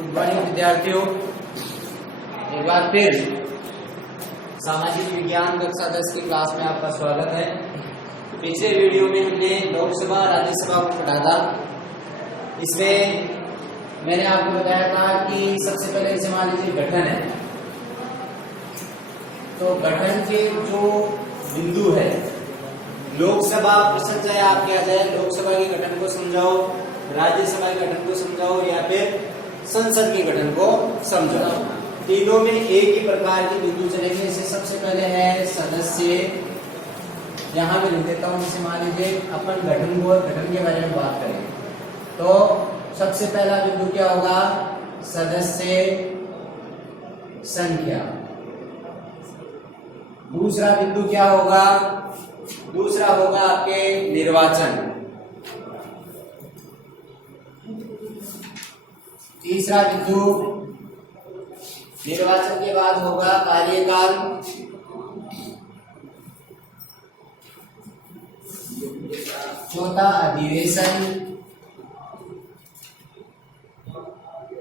Good morning विद्यार्थियों। एक बार फिर सामाजिक विज्ञान कक्षा 10 की क्लास में आपका स्वागत है। पिछले वीडियो में हमने लोकसभा राज्यसभा को पढ़ा था। इसमें मैंने आपको बताया था कि सबसे पहले जैसे मान लीजिए गठन है, तो गठन के जो बिंदु है, लोकसभा प्रश्न चाहे आपके आ जाए लोकसभा के गठन को समझाओ, राज्यसभा के गठन को समझाओ या फिर संसद के गठन को समझाओ, तीनों में एक ही प्रकार के बिंदु चलेंगे। इसे सबसे पहले है सदस्य, यहां मैं लिख देता हूं। जैसे मान लीजिए अपन गठन के बारे में बात करें तो सबसे पहला बिंदु क्या होगा? सदस्य संख्या। दूसरा बिंदु क्या होगा? दूसरा होगा आपके निर्वाचन। तीसरा बिंदु निर्वाचन के बाद होगा कार्यकाल। चौथा अधिवेशन।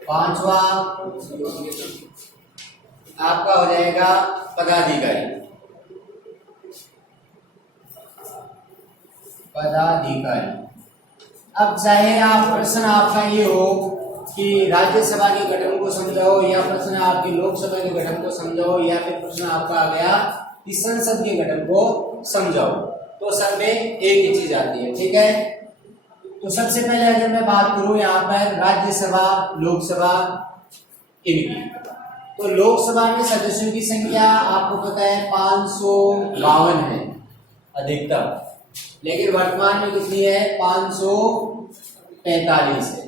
पांचवा आपका हो जाएगा पदाधिकारी। अब चाहे आप प्रश्न आपका ये हो कि राज्यसभा के गठन को समझाओ, या प्रश्न आपके लोकसभा के गठन को समझाओ, या फिर प्रश्न आपका आ गया कि संसद के गठन को समझाओ, तो सब में एक ही चीज आती है। ठीक है, तो सबसे पहले अगर मैं बात करूं यहाँ पर राज्यसभा लोकसभा इनकी, तो लोकसभा में सदस्यों की संख्या आपको पता है 552 है अधिकतम, लेकिन वर्तमान में कितनी है? 545 है।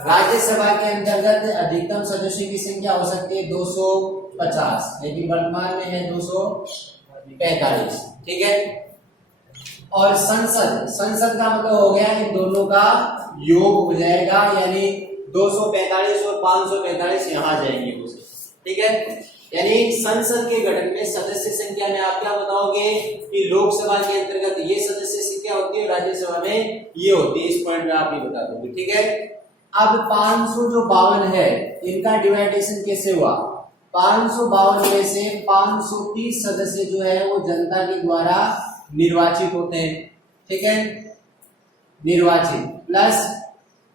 राज्यसभा के अंतर्गत अधिकतम सदस्यों की संख्या हो सकती है 250, लेकिन वर्तमान में है 245। ठीक है, और संसद का मतलब हो गया इन दोनों का योग हो जाएगा, यानी 245 और 545 यहां जाएंगे। ठीक है, यानी संसद के गठन में सदस्य संख्या में आप क्या बताओगे कि लोकसभा के अंतर्गत ये सदस्य संख्या होती है, राज्यसभा में ये होती है। इस पॉइंट में आप ये बता दोगे। ठीक है, अब 552 है, इनका डिवाइडेशन कैसे हुआ? 552 में से 530 सदस्य जो है वो जनता के द्वारा निर्वाचित होते हैं। ठीक है, निर्वाचित प्लस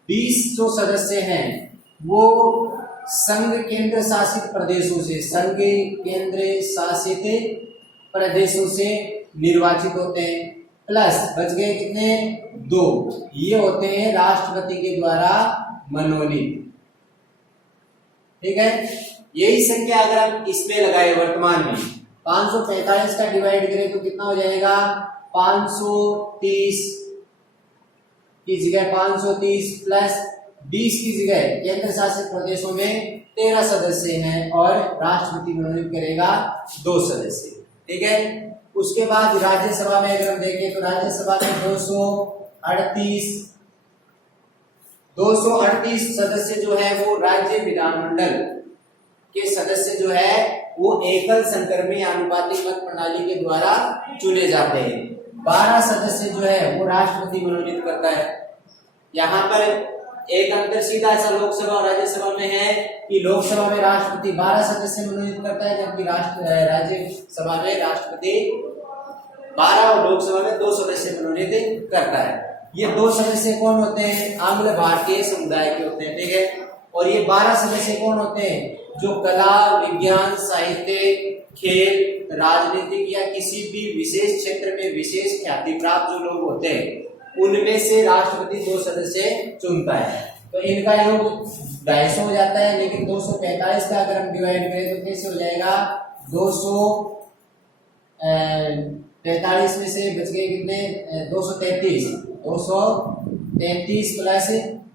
20 जो सदस्य हैं वो संघ केंद्र शासित प्रदेशों से निर्वाचित होते हैं, प्लस बच गए कितने? 2, ये होते हैं राष्ट्रपति के द्वारा मनोनीत। ठीक है, यही संख्या अगर हम इसमें लगाए वर्तमान में 545 का डिवाइड करें तो कितना हो जाएगा? 530 की जगह 530 प्लस 20 की जगह केंद्र शासित प्रदेशों में 13 सदस्य हैं और राष्ट्रपति मनोनीत करेगा 2 सदस्य। ठीक है, उसके बाद राज्यसभा में अगर हम देखें तो राज्यसभा में 238 सदस्य जो है वो राज्य विधानमंडल के सदस्य जो है वो एकल संक्रमणी आनुपातिक मत प्रणाली के द्वारा चुने जाते हैं। 12 सदस्य जो है वो राष्ट्रपति मनोनीत करता है। यहाँ पर एक अंतर सीधा ऐसा लोकसभा और राज्यसभा में है कि लोकसभा में राष्ट्रपति 12 सदस्य मनोनीत करता है, जबकि राज्यसभा में राष्ट्रपति 12 और लोकसभा में 2 सदस्य मनोनीत करता है। ये 2 सदस्य कौन होते हैं? आंग्ल भारतीय समुदाय के होते हैं। ठीक है, और ये 12 सदस्य कौन होते हैं? जो कला, विज्ञान, साहित्य, खेल, राजनीतिक या किसी भी विशेष क्षेत्र में विशेष ख्याति प्राप्त जो लोग होते हैं उनमें से राष्ट्रपति 2 सदस्य चुनता है। तो इनका योग 250 हो जाता है, लेकिन 245 का अगर हम डिवाइड करें तो कैसे हो जाएगा? 243 में से बच गए कितने? 233 प्लस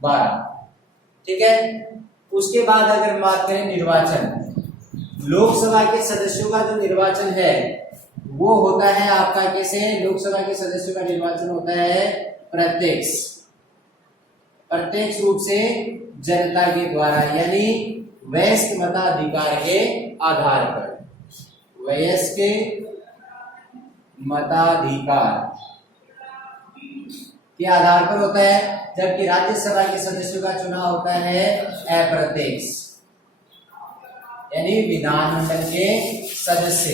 12। ठीक है, उसके बाद अगर हम बात करें निर्वाचन, लोकसभा के सदस्यों का जो निर्वाचन है वो होता है आपका कैसे? लोकसभा के सदस्यों का निर्वाचन होता है प्रत्यक्ष रूप से जनता के द्वारा, यानी वयस्क मताधिकार के आधार पर। वयस्क मताधिकार के आधार पर होता है, जबकि राज्यसभा के सदस्यों का चुनाव होता है अप्रत्यक्ष, यानी विधानमंडल के सदस्य,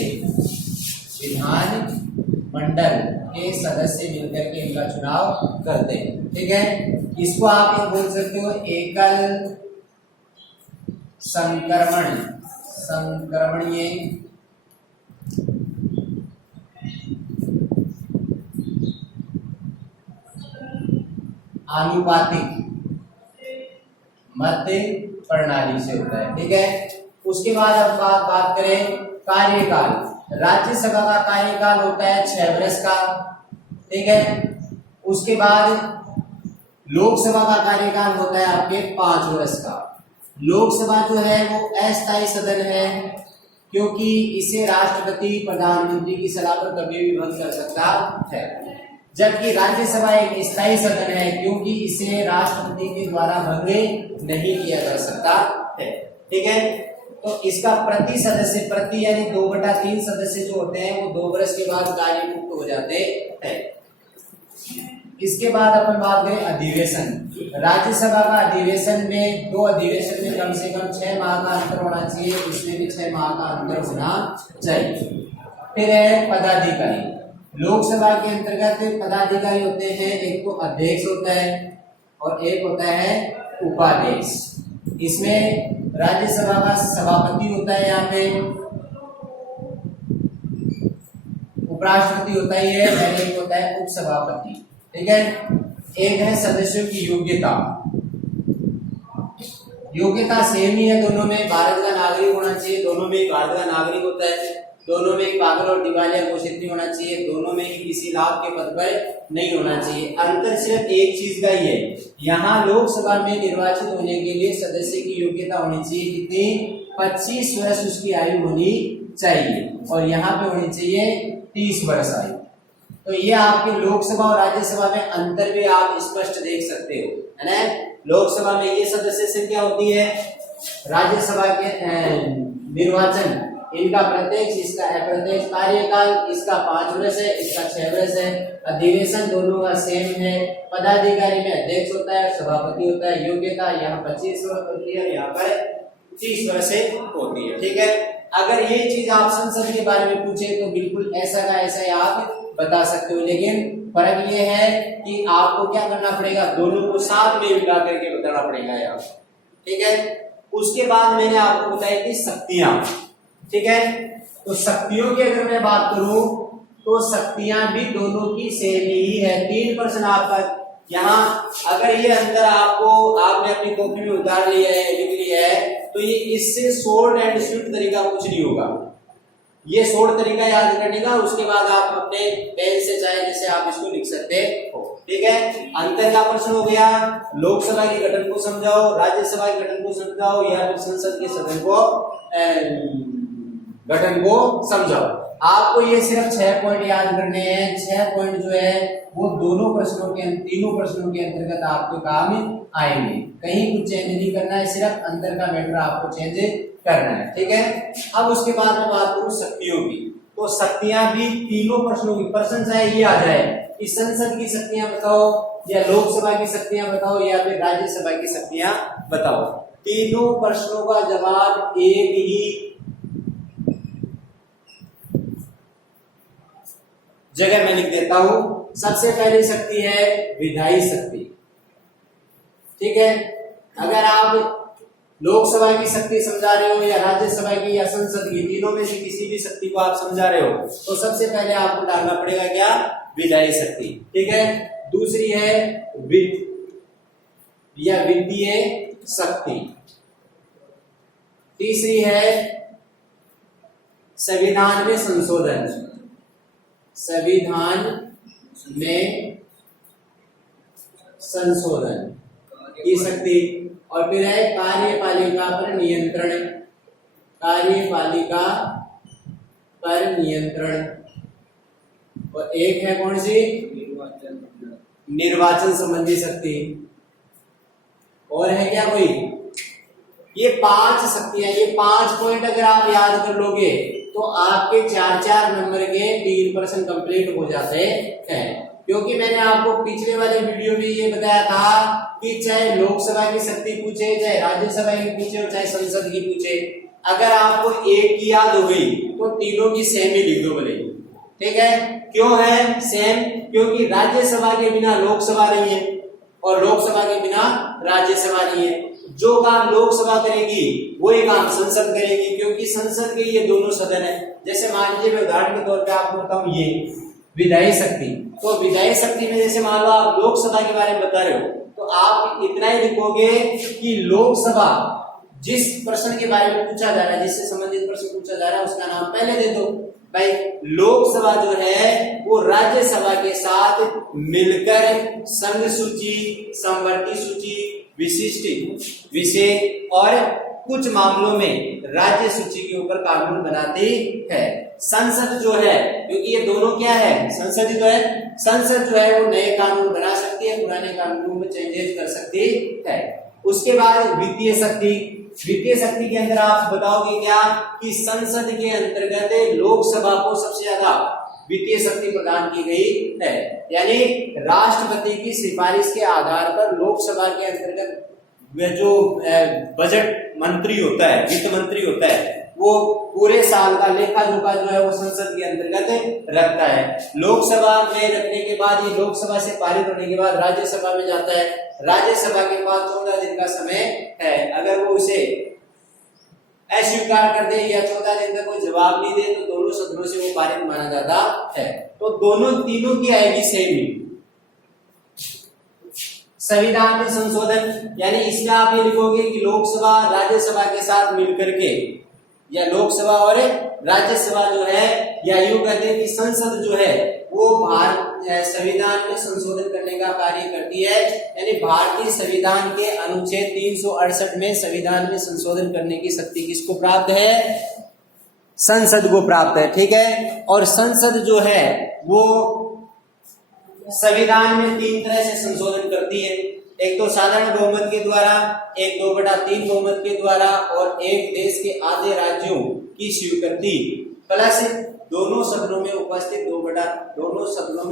विधानमंडल के सदस्य मिलकर के इनका चुनाव करते हैं। ठीक है, इसको आप ये बोल सकते हो एकल संक्रमणीय आनुपातिक मत प्रणाली से होता है। ठीक है, उसके बाद अब बात करें कार्यकाल। राज्यसभा का कार्यकाल होता है 6 वर्ष का। ठीक है, उसके बाद लोकसभा का कार्यकाल होता है आपके 5 वर्ष का। लोकसभा जो है वो अस्थायी सदन है, क्योंकि इसे राष्ट्रपति प्रधानमंत्री की सलाह पर कभी भी भंग कर सकता है, जबकि राज्यसभा एक स्थायी सदन है, क्योंकि इसे राष्ट्रपति के द्वारा भंग नहीं किया जा सकता है। ठीक है, तो इसका प्रति सदस्य, प्रति यानी 2/3 सदस्य जो होते हैं वो 2 वर्ष के बाद कार्य मुक्त हो जाते हैं। इसके बाद अपन बात करें अधिवेशन। राज्यसभा का अधिवेशन में 2 अधिवेशन में कम से कम 6 माह का अंतर होना चाहिए, इसमें भी 6 माह का अंतर होना चाहिए। फिर है पदाधिकारी। लोकसभा के अंतर्गत पदाधिकारी होते हैं, एक तो अध्यक्ष होता है और एक होता है उपाध्यक्ष। इसमें राज्यसभा का सभापति होता है, यहाँ पे उपराष्ट्रपति होता ही है, और एक होता है उपसभापति। ठीक है, एक है सदस्यों की योग्यता। योग्यता सेम ही है दोनों में, भारत का नागरिक होना चाहिए, दोनों में भारत का नागरिक होता है, दोनों में पागल और दिवालिया घोषित नहीं होना चाहिए, दोनों में ही किसी लाभ के पद पर नहीं होना चाहिए। अंतर सिर्फ एक चीज का ही है, यहाँ लोकसभा में निर्वाचित होने के लिए सदस्य की योग्यता होनी चाहिए कितनी, 25 वर्ष उसकी आयु होनी चाहिए, और यहाँ पे होनी चाहिए 30 वर्ष आयु। तो ये आपके लोकसभा और राज्यसभा में अंतर भी आप स्पष्ट देख सकते हो, है ना। लोकसभा में ये सदस्य संख्या होती है, राज्यसभा के निर्वाचन इनका प्रत्यक्ष, इसका अप्रत्यक्ष। कार्यकाल इसका 5 वर्ष है, इसका 6 वर्ष है। अधिवेशन दोनों का सेम है। पदाधिकारी में अध्यक्ष होता है, सभापति होता है। योग्यता यहाँ 25 वर्ष होती है, यहाँ पर 30 वर्ष होती है। ठीक है, अगर ये चीज आप संसद के बारे में पूछे तो बिल्कुल ऐसा का ऐसा ही आप बता सकते हो, लेकिन फर्क ये है कि आपको क्या करना पड़ेगा, दोनों को साथ में मिला करके बताना पड़ेगा यहाँ। ठीक है, उसके बाद मैंने आपको बताया कि शक्तियां। ठीक है, तो शक्तियों की अगर मैं बात करूं तो शक्तियां भी दोनों की सेम ही है। 3% आपका यहाँ, अगर ये अंदर आपने अपनी कॉपी में उतार लिया है, लिख लिया है, तो ये इससे शॉर्ट एंड स्वीट तरीका कुछ नहीं होगा। ये शॉर्ट तरीका याद करने का, उसके बाद आप अपने पेन से चाहे जैसे आप इसको लिख सकते हो। ठीक है, अंतर का प्रश्न हो गया, लोकसभा के गठन को समझाओ, राज्यसभा के गठन को समझाओ, या फिर संसद के सदन को गठन को समझाओ। आपको ये सिर्फ 6 पॉइंट याद करने हैं। 6 पॉइंट जो है वो तीनों प्रश्नों के अंतर्गत आपके काम आएंगे। कहीं कुछ चेंज नहीं करना है, सिर्फ अंतर का मैटर आपको चेंज करना है। ठीक है, अब उसके बाद में बात करूं शक्तियों की, तो शक्तियां भी तीनों प्रश्नों की, प्रश्न चाहे ये आ जाए कि संसद की शक्तियां बताओ, या लोकसभा की शक्तियां बताओ, या फिर राज्यसभा की शक्तियां बताओ, तीनों प्रश्नों का जवाब एक ही जगह में लिख देता हूं। सबसे पहली शक्ति है विधायी शक्ति। ठीक है, अगर आप लोकसभा की शक्ति समझा रहे हो, या राज्यसभा की, या संसद की, तीनों में से किसी भी शक्ति को आप समझा रहे हो, तो सबसे पहले आपको डालना पड़ेगा क्या, विधायी शक्ति। ठीक है, दूसरी है वित्तीय शक्ति। तीसरी है संविधान में संशोधन, संविधान में संशोधन की शक्ति। और फिर है कार्यपालिका पर नियंत्रण, कार्यपालिका पर नियंत्रण। और एक है कौन सी, निर्वाचन संबंधी शक्ति। और है क्या कोई, ये 5 शक्तियां, ये 5 पॉइंट अगर आप याद कर लोगे तो आपके 4-4 नंबर के 3 प्रश्न कंप्लीट हो जाते हैं। क्योंकि मैंने आपको पिछले वाले वीडियो में ये बताया था कि चाहे लोकसभा की शक्ति पूछे, चाहे राज्यसभा की पूछे और चाहे संसद की पूछे, अगर आपको एक की याद हो गई तो तीनों की सेम ही लिख दो भले। ठीक है, क्यों है सेम? क्योंकि राज्यसभा के बिना लोकसभा नहीं है और लोकसभा के बिना राज्यसभा नहीं है। जो काम लोकसभा करेगी वही काम संसद करेगी, क्योंकि संसद के ये दोनों सदन है। जैसे मान लीजिए मैं उदाहरण के तौर पे आपको बताऊं, ये विधायी शक्ति, तो विधायी शक्ति में जैसे मान लो आप लोकसभा के बारे में बता रहे हो तो आप इतना ही लिखोगे कि लोकसभा जिस प्रश्न के बारे में पूछा जा रहा है, जिससे संबंधित प्रश्न पूछा जा रहा है उसका नाम पहले दे दो। भाई लोकसभा जो है वो राज्यसभा के साथ मिलकर संघ सूची, समवर्ती सूची, विशिष्ट विषय और कुछ मामलों में राज्य सूची के ऊपर कानून बनाती है। संसद जो है, क्योंकि ये दोनों क्या है, संसद जो है, संसद जो है वो नए कानून बना सकती है, पुराने कानूनों में चेंजेस कर सकती है। उसके बाद वित्तीय शक्ति, वित्तीय शक्ति के अंदर आप बताओगे क्या कि संसद के अंतर्गत लोकसभा को सबसे ज्यादा वित्तीय शक्ति प्रदान की गई है, यानी राष्ट्रपति की सिफारिश के आधार पर लोकसभा के अंतर्गत जो बजट मंत्री होता है, वित्त मंत्री होता है, वो पूरे साल का लेखा जोखा जो है वो संसद के अंतर्गत रखता है। लोकसभा में रखने के बाद ये लोकसभा से पारित होने के बाद राज्यसभा में जाता है। राज्यसभा के पास 14 दिन का समय है, अगर वो उसे अस्वीकार कर दे या 14 दिन तक कोई जवाब नहीं दे तो दोनों सदनों से वो पारित माना जाता है। तो दोनों तीनों की आएगी सेम ही। संविधान में संशोधन, यानी इसमें आप ये लिखोगे कि लोकसभा राज्यसभा के साथ मिलकर के, या लोकसभा और राज्यसभा जो है, या यूं कहते हैं कि संसद जो है वो भारत संविधान में संशोधन करने का कार्य करती है, यानी भारतीय संविधान के अनुच्छेद 368 में संविधान में संशोधन करने की शक्ति किसको प्राप्त है? संसद को प्राप्त है। ठीक है, और संसद जो है वो संविधान में 3 तरह से संशोधन करती है। एक तो साधारण बहुमत के द्वारा, एक 2/3 बहुमत के द्वारा और एक देश के आधे राज्यों की स्वीकृति प्लस दोनों सदनों में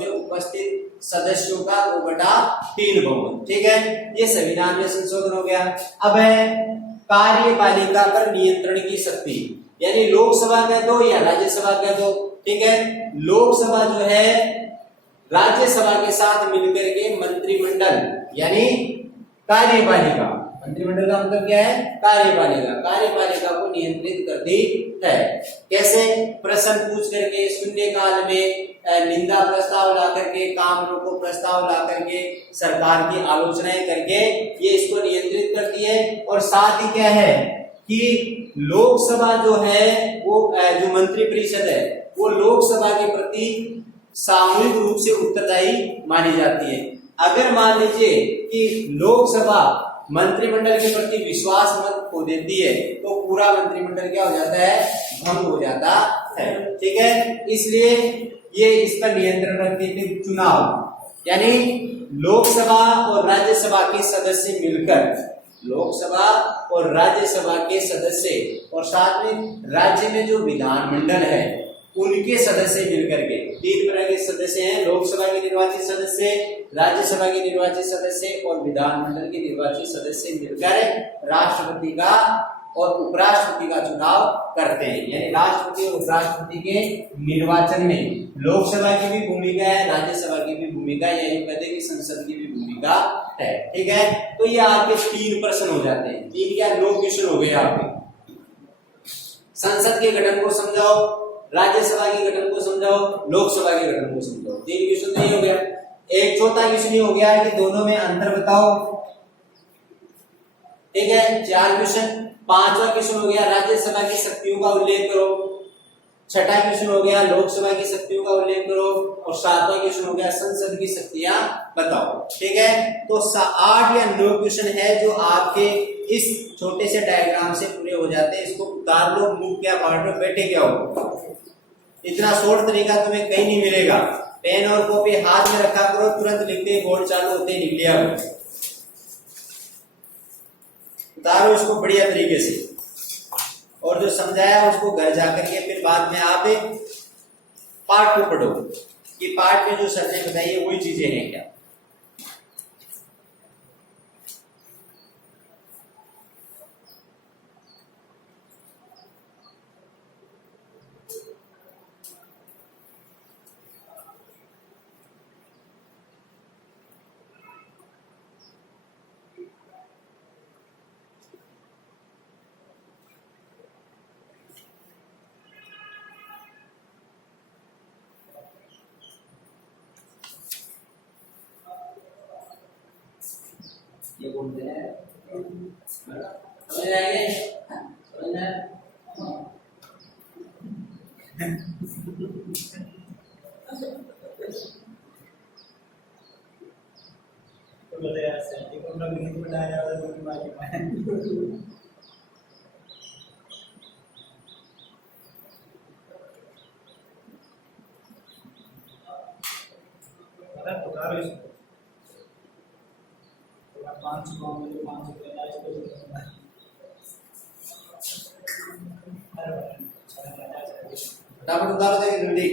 उपस्थित सदस्यों का 2/3 बहुमत। ठीक है, ये संविधान में संशोधन हो गया। अब है कार्यपालिका पर नियंत्रण की शक्ति, यानी लोकसभा कह दो या राज्यसभा कह दो। ठीक है, लोकसभा जो है राज्यसभा के साथ मिलकर के मंत्रिमंडल यानी कार्यपालिका, मंत्रिमंडल का मतलब क्या है? कार्यपालिका, कार्यपालिका को नियंत्रित करती है। कैसे? प्रश्न पूछ करके, शून्यकाल में निंदा प्रस्ताव ला करके, काम रोको प्रस्ताव ला करके, सरकार की आलोचनाएं करके ये इसको नियंत्रित करती है। और साथ ही क्या है कि लोकसभा जो है वो जो मंत्री परिषद है वो लोकसभा के प्रति सामूहिक रूप से उत्तरदायी मानी जाती है। अगर मान लीजिए कि लोकसभा मंत्रिमंडल के प्रति विश्वास मत खो देती है तो पूरा मंत्रिमंडल क्या हो जाता है? भंग हो जाता है। ठीक है, इसलिए ये इस पर नियंत्रण रखती है। चुनाव, यानी लोकसभा और राज्यसभा के सदस्य मिलकर, लोकसभा और राज्यसभा के सदस्य और साथ में राज्य में जो विधानमंडल है उनके सदस्य मिलकर के, 3 तरह के सदस्य हैं, लोकसभा के निर्वाचित सदस्य, राज्यसभा के निर्वाचित सदस्य और विधानमंडल के निर्वाचित सदस्य मिलकर राष्ट्रपति का और उपराष्ट्रपति का चुनाव करते हैं। यानी राष्ट्रपति और उपराष्ट्रपति के निर्वाचन में लोकसभा की भी भूमिका है, राज्यसभा की भी भूमिका है, यही कहते हैं कि संसद की भी भूमिका है। ठीक है, तो ये आपके 3 प्रश्न हो जाते हैं, 3 या 2 क्वेश्चन हो गए आपके। संसद के गठन को समझाओ, राज्यसभा के गठन को समझाओ, लोकसभा के गठन को समझाओ। 3 क्वेश्चन नहीं हो गया। एक चौथा क्वेश्चन हो गया कि दोनों में अंतर बताओ। ठीक है, 4 क्वेश्चन। 5वां क्वेश्चन हो गया राज्यसभा की शक्तियों का उल्लेख करो। 6ठा क्वेश्चन हो गया लोकसभा की शक्तियों का उल्लेख करो। और 7वां क्वेश्चन हो गया संसद की शक्तियां बताओ। ठीक है, तो 8 या 9 क्वेश्चन है जो आपके इस छोटे से डायग्राम से पूरे हो जाते हैं। इसको उतार लो, मुंह क्या पार्ट में बैठे क्या हो। इतना शॉर्ट तरीका तुम्हें कहीं नहीं मिलेगा। पेन और कॉपी हाथ में रखा करो, तुरंत लिखते ही बोर्ड चालू होते निकल लिया। उतारो इसको बढ़िया तरीके से, और जो समझाया उसको घर जाकर के फिर बाद में आप पाठ को पढ़ो। कि पार्ट में जो सर ने बताइए वही चीजें हैं क्या। ये बोलते हैं समझ आएंगे समझ में तो बोले यार सर ये कौन लोग नहीं बता रहा है तो मालूम है अरे पुकारो इसको तो 500 में 500 का इसको फटाफट उतारो देंगे जल्दी।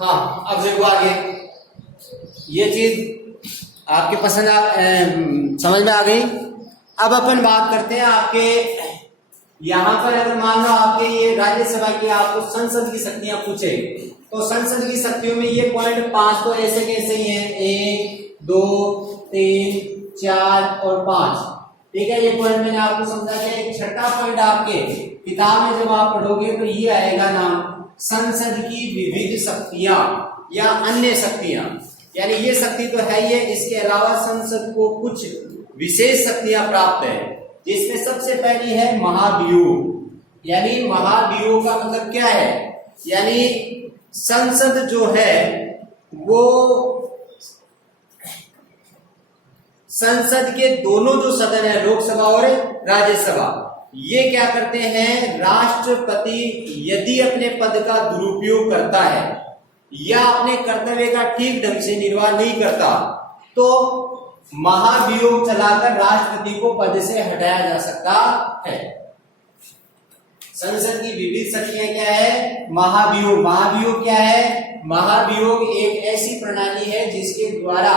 हाँ, अब देखो आगे ये चीज आपके पसंद समझ में आ गई। अब अपन बात करते हैं आपके यहाँ पर, अगर मान लो आपके ये राज्यसभा की आपको संसद की शक्तियां पूछे, तो संसद की शक्तियों में ये पॉइंट 5 तो ऐसे कैसे ही है, 1 2 3 4 और 5, ठीक है। ये पॉइंट मैंने आपको समझा दिया। एक छठा पॉइंट आपके किताब में जब आप पढ़ोगे तो ये आएगा नाम संसद की विविध शक्तियां या अन्य शक्तियां। यानी ये शक्ति तो है ही है, इसके अलावा संसद को कुछ विशेष शक्तियां प्राप्त है, जिसमें सबसे पहली है महाभियोग। यानी महाभियोग का मतलब क्या है, यानी संसद जो है वो संसद के दोनों जो सदन है, लोकसभा और राज्यसभा, ये क्या करते हैं, राष्ट्रपति यदि अपने पद का दुरुपयोग करता है या अपने कर्तव्य का ठीक ढंग से निर्वाह नहीं करता, तो महाभियोग चलाकर राष्ट्रपति को पद से हटाया जा सकता है। संसद की विविध शक्तियां क्या है, महाभियोग। महाभियोग क्या है, महाभियोग एक ऐसी प्रणाली है जिसके द्वारा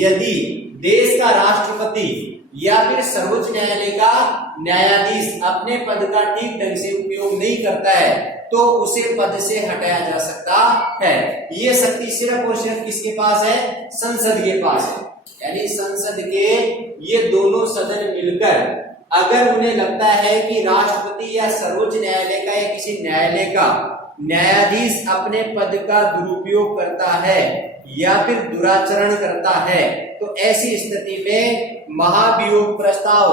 यदि देश का राष्ट्रपति या फिर सर्वोच्च न्यायालय का न्यायाधीश अपने पद का ठीक ढंग से उपयोग नहीं करता है, तो उसे पद से हटाया जा सकता है। ये शक्ति सिर्फ और सिर्फ किसके पास है, संसद के पास है। यानी संसद के ये दोनों सदन मिलकर अगर उन्हें लगता है कि राष्ट्रपति या सर्वोच्च न्यायालय का या किसी न्यायालय का न्यायाधीश अपने पद का दुरुपयोग करता है या फिर दुराचरण करता है, तो ऐसी स्थिति में महाभियोग प्रस्ताव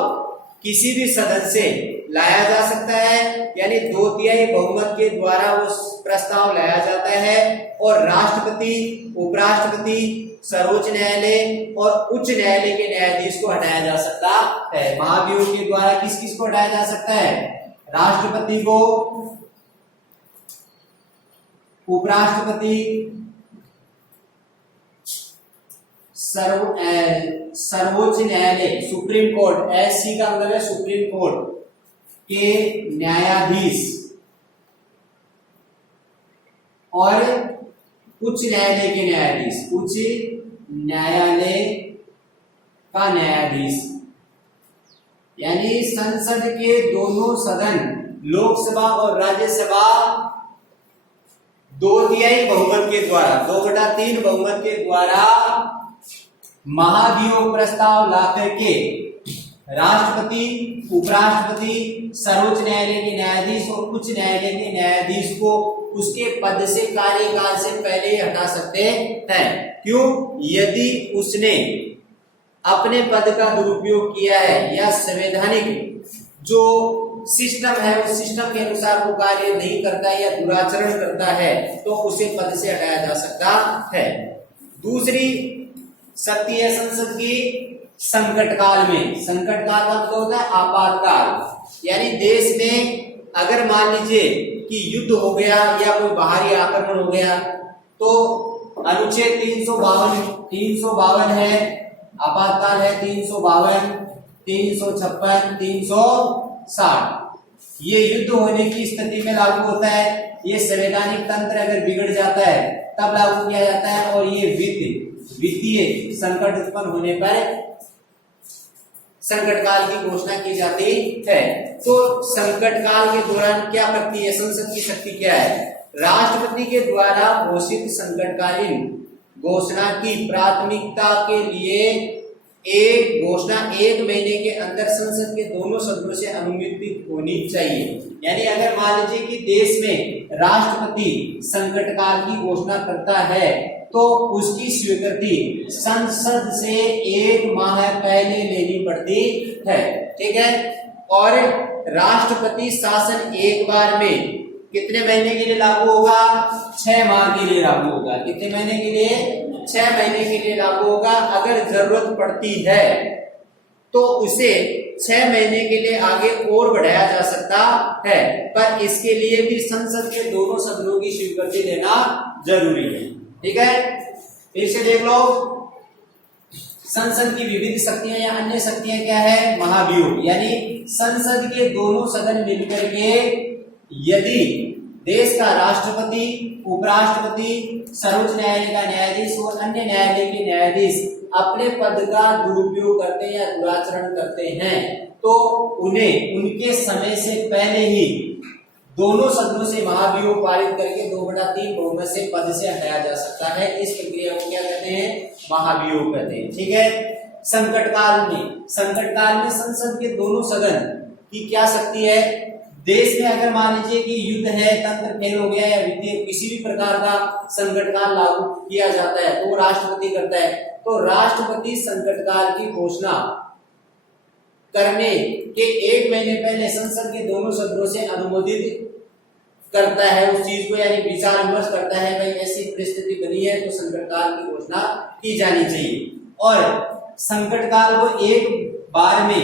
किसी भी सदन से लाया जा सकता है। यानी 2/3 बहुमत के द्वारा वो प्रस्ताव लाया जाता है और राष्ट्रपति, उपराष्ट्रपति, सर्वोच्च न्यायालय और उच्च न्यायालय के न्यायाधीश को हटाया जा सकता है। महाभियोग के द्वारा किस किस को हटाया जा सकता है, राष्ट्रपति को, उपराष्ट्रपति, सर्वोच्च न्यायालय, सुप्रीम कोर्ट, एससी का मतलब है सुप्रीम कोर्ट के न्यायाधीश और उच्च न्यायालय के न्यायाधीश, उच्च न्यायालय का न्यायाधीश। यानी संसद के दोनों सदन, लोकसभा और राज्यसभा 2/3 बहुमत के द्वारा, 2/3 बहुमत के द्वारा महाभियोग प्रस्ताव ला करके राष्ट्रपति, उपराष्ट्रपति, सर्वोच्च न्यायालय के न्यायाधीश और उच्च न्यायालय के न्यायाधीश को उसके पद से, कार्यकाल से पहले ही हटा सकते हैं। क्यों, यदि उसने अपने पद का दुरुपयोग किया है या संवैधानिक जो सिस्टम है उस सिस्टम के अनुसार वो कार्य नहीं करता है या दुराचरण करता है, तो उसे पद से हटाया जा सकता है। दूसरी शक्ति है संसद की संकट काल में। संकट काल का मतलब होता है आपातकाल। यानी देश में अगर मान लीजिए कि युद्ध हो गया या कोई बाहरी आक्रमण हो गया, तो अनुच्छेद 352 है, आपातकाल है 352, 356, 360, ये युद्ध होने की स्थिति में लागू होता है। ये संवैधानिक तंत्र अगर बिगड़ जाता है तब लागू किया जाता है, और ये वित्तीय संकट उत्पन्न होने पर संकट काल की घोषणा की जाती है। तो संकट काल के दौरान क्या करती है संसद की शक्ति, क्या है, राष्ट्रपति के द्वारा घोषित संकटकालीन घोषणा की प्राथमिकता के लिए एक घोषणा 1 महीने के अंदर संसद के दोनों सदनों से अनुमोदित होनी चाहिए। यानी अगर मान लीजिए कि देश में राष्ट्रपति संकट काल की घोषणा करता है, तो उसकी स्वीकृति संसद से 1 माह पहले लेनी पड़ती है, ठीक है। और राष्ट्रपति शासन एक बार में कितने महीने के लिए लागू होगा, 6 माह के लिए लागू होगा। कितने महीने के लिए, 6 महीने के लिए लागू होगा। अगर जरूरत पड़ती है तो उसे 6 महीने के लिए आगे और बढ़ाया जा सकता है, पर इसके लिए भी संसद के दोनों सदनों की स्वीकृति लेना जरूरी है, ठीक है। फिर से देख लो, संसद की विविध शक्तियां या अन्य शक्तियां क्या है, महाभियोग। यानी संसद के दोनों सदन मिलकर के यदि देश का राष्ट्रपति, उपराष्ट्रपति, सर्वोच्च न्यायालय का न्यायाधीश और अन्य न्यायालय के न्यायाधीश अपने पद का दुरुपयोग करते हैं या दुराचरण करते हैं तो उन्हें उनके समय से पहले ही दोनों सदनों से महाभियोग पारित करके 2/3 बहुमत से पद से हटाया जा सकता है। इस प्रक्रिया को क्या कहते हैं? महाभियोग कहते हैं। ठीक है। संकट काल में संसद के दोनों सदन की क्या शक्ति है? देश में अगर मान लीजिए कि युद्ध है, तंत्र फेल हो गया या वित्तीय किसी भी प्रकार का संकट काल लागू किया जाता है तो वो राष्ट्रपति करता है। तो राष्ट्रपति संकट काल की घोषणा करने के 1 महीने पहले संसद के दोनों सदनों से अनुमोदित करता है उस चीज को, यानी विचार विमर्श करता है भाई ऐसी परिस्थिति बनी है तो संकट काल की घोषणा की जानी चाहिए। और संकट काल को एक बार में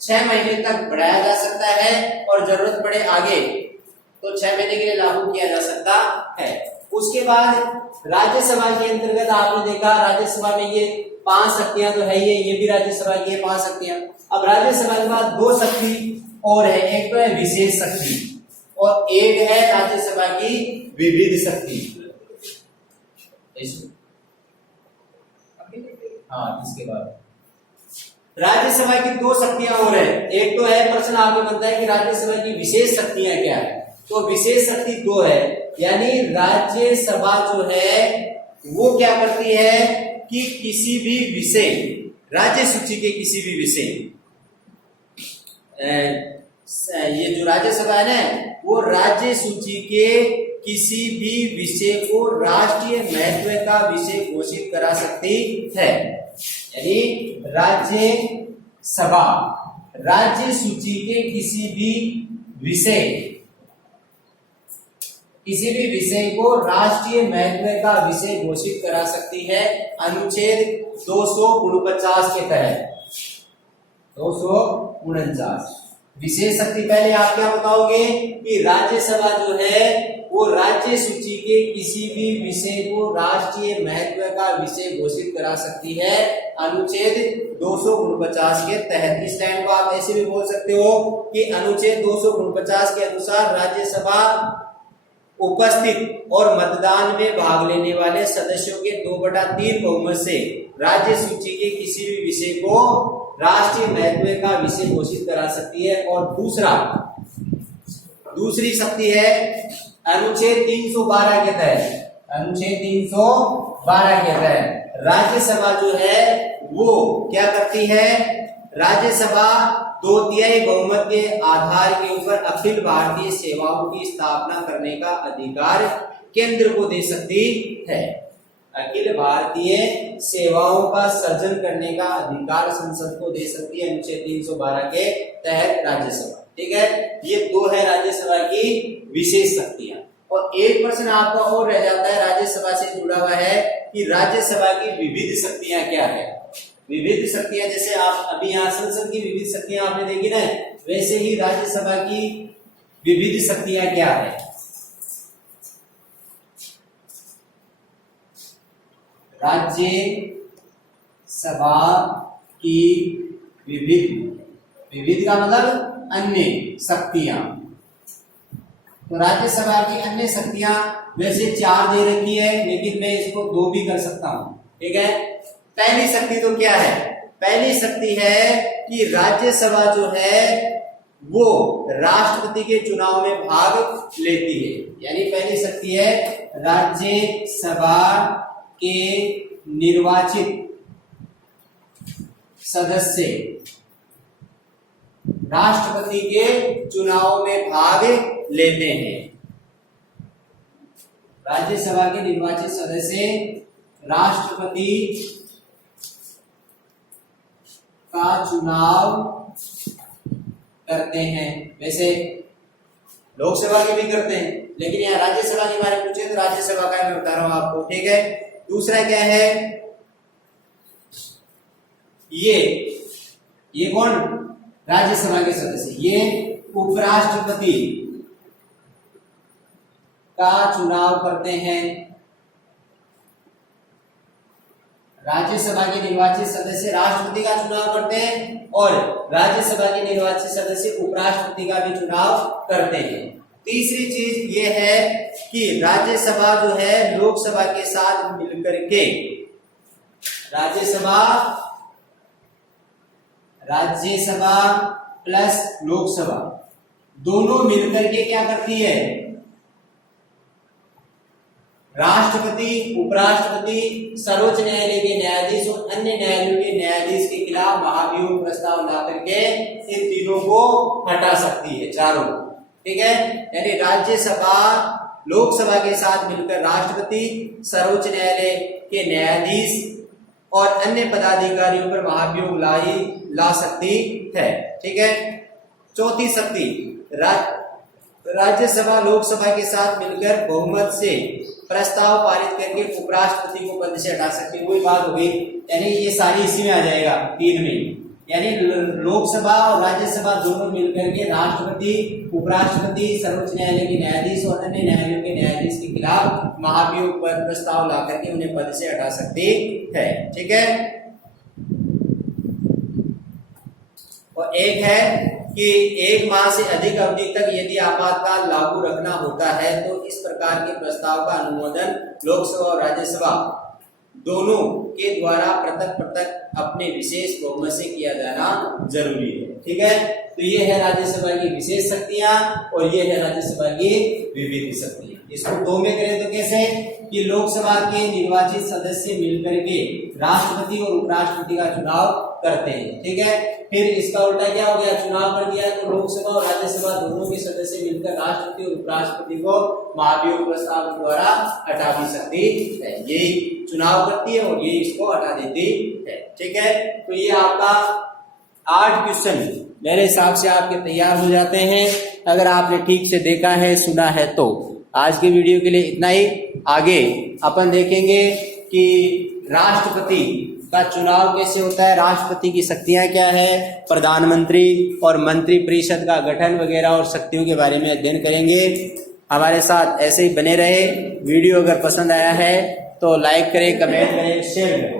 6 महीने तक बढ़ाया जा सकता है और जरूरत पड़े आगे तो 6 महीने के लिए लागू किया जा सकता है। उसके बाद राज्यसभा के अंतर्गत आपने देखा राज्यसभा में ये 5 शक्तियां तो है, ये भी राज्यसभा की है 5 शक्तियां। अब राज्यसभा के बाद 2 शक्ति और है, एक तो है विशेष शक्ति और एक है राज्यसभा की विविध शक्ति। हाँ, इसके बाद राज्यसभा की 2 शक्तियां और है। एक तो है, प्रश्न आपको बनता है कि राज्यसभा की विशेष शक्तियां क्या है, तो विशेष शक्ति 2 है, यानी राज्यसभा जो है वो क्या करती है कि किसी भी विषय, राज्य सूची के किसी भी विषय, ये जो राज्यसभा है ना वो राज्य सूची के किसी भी विषय को राष्ट्रीय महत्व का विषय घोषित करा सकती है। यानी राज्यसभा राज्य सूची के किसी भी विषय को राष्ट्रीय महत्व का विषय घोषित करा सकती है अनुच्छेद 249 के तहत। 249 विशेष शक्ति। पहले आप क्या बताओगे कि राज्यसभा जो है वो राज्य सूची के किसी भी विषय को राष्ट्रीय महत्व का विषय घोषित करा सकती है अनुच्छेद 249 के तहत। इस लाइन को आप ऐसे भी बोल सकते हो कि अनुच्छेद 249 के अनुसार राज्यसभा उपस्थित और मतदान में भाग लेने वाले सदस्यों के 2/3 बहुमत से राज्य सूची के किसी भी विषय को राष्ट्रीय महत्व का विषय घोषित करा सकती है। और दूसरी शक्ति है अनुच्छेद 312 के तहत। अनुच्छेद 312 के तहत राज्यसभा जो है वो क्या करती है? राज्यसभा 2/3 बहुमत के आधार के ऊपर अखिल भारतीय सेवाओं की स्थापना करने का अधिकार केंद्र को दे सकती है। अखिल भारतीय सेवाओं का सर्जन करने का अधिकार संसद को दे सकती है अनुच्छेद 312 के तहत राज्यसभा। ठीक है, ये 2 है राज्यसभा की विशेष शक्तियां। और एक प्रश्न आपका और रह जाता है राज्यसभा से जुड़ा हुआ है कि राज्यसभा की विविध शक्तियां क्या है। विविध शक्तियां जैसे आप अभी यहाँ संसद की विविध शक्तियां आपने देखी ना, वैसे ही राज्यसभा की विविध शक्तियां क्या है। राज्यसभा की विविध का मतलब अन्य शक्तियां। तो राज्यसभा की अन्य शक्तियां वैसे 4 दे रखी है, लेकिन मैं इसको 2 भी कर सकता हूं। ठीक है, पहली शक्ति तो क्या है? पहली शक्ति है कि राज्यसभा जो है वो राष्ट्रपति के चुनाव में भाग लेती है। यानी पहली शक्ति है राज्यसभा के निर्वाचित सदस्य राष्ट्रपति के चुनाव में भाग लेते हैं। राज्यसभा के निर्वाचित सदस्य राष्ट्रपति का चुनाव करते हैं। वैसे लोकसभा के भी करते हैं, लेकिन यहाँ राज्यसभा के बारे में पूछे तो राज्यसभा का मैं बता रहा हूं आपको। ठीक है, दूसरा क्या है? ये कौन? राज्यसभा के सदस्य। ये उपराष्ट्रपति का चुनाव करते हैं। राज्यसभा के निर्वाचित सदस्य राष्ट्रपति का चुनाव करते हैं और राज्यसभा के निर्वाचित सदस्य उपराष्ट्रपति का भी चुनाव करते हैं। तीसरी चीज ये है कि राज्यसभा जो है लोकसभा के साथ मिलकर के राज्यसभा प्लस लोकसभा दोनों मिलकर के क्या करती है, राष्ट्रपति, उपराष्ट्रपति, सर्वोच्च न्यायालय के न्यायाधीश और अन्य न्यायालयों के न्यायाधीश के खिलाफ महाभियोग प्रस्ताव ला करके इन तीनों को हटा सकती है, चारों। ठीक है, यानी राज्यसभा लोकसभा के साथ मिलकर राष्ट्रपति, सर्वोच्च न्यायालय के न्यायाधीश और अन्य पदाधिकारियों पर महाभियोग ला सकती है। ठीक है, चौथी शक्ति, राज्यसभा लोकसभा के साथ मिलकर बहुमत से प्रस्ताव पारित करके उपराष्ट्रपति को पद से हटा सकती है। वही बात हो गई, यानी ये सारी इसी में आ जाएगा, तीन में, यानी लोकसभा और राज्यसभा दोनों मिलकर के राष्ट्रपति, उपराष्ट्रपति, सर्वोच्च न्यायालय के न्यायाधीश और अन्य न्यायालयों के न्यायाधीश के खिलाफ महाभियोग पर प्रस्ताव ला करके उन्हें पद से हटा सकती है। ठीक है, और एक है कि 1 माह से अधिक अवधि तक यदि आपातकाल लागू रखना होता है तो इस प्रकार के प्रस्ताव का अनुमोदन लोकसभा और राज्यसभा दोनों के द्वारा पृथक अपने विशेष बहुमत से किया जाना जरूरी है। ठीक है, तो ये है राज्यसभा की विशेष शक्तियां और ये है राज्यसभा की विविध शक्तियां। इसको दो में करें तो कैसे कि लोकसभा के निर्वाचित सदस्य मिलकर के राष्ट्रपति और उपराष्ट्रपति का चुनाव करते हैं। ठीक है, फिर इसका उल्टा क्या हो गया, चुनाव कर दिया तो लोकसभा और राज्यसभा दोनों के सदस्य मिलकर राष्ट्रपति और उपराष्ट्रपति को महाभियोग प्रस्ताव द्वारा हटा भी सकती है। यही चुनाव करती है और ये इसको हटा देती है। ठीक है, तो ये आपका 8 क्वेश्चन मेरे हिसाब से आपके तैयार हो जाते हैं अगर आपने ठीक से देखा है, सुना है तो। आज के वीडियो के लिए इतना ही। आगे अपन देखेंगे कि राष्ट्रपति का चुनाव कैसे होता है, राष्ट्रपति की शक्तियां क्या है, प्रधानमंत्री और मंत्री परिषद का गठन वगैरह और शक्तियों के बारे में अध्ययन करेंगे। हमारे साथ ऐसे ही बने रहे। वीडियो अगर पसंद आया है तो लाइक करें, कमेंट करें, शेयर करें।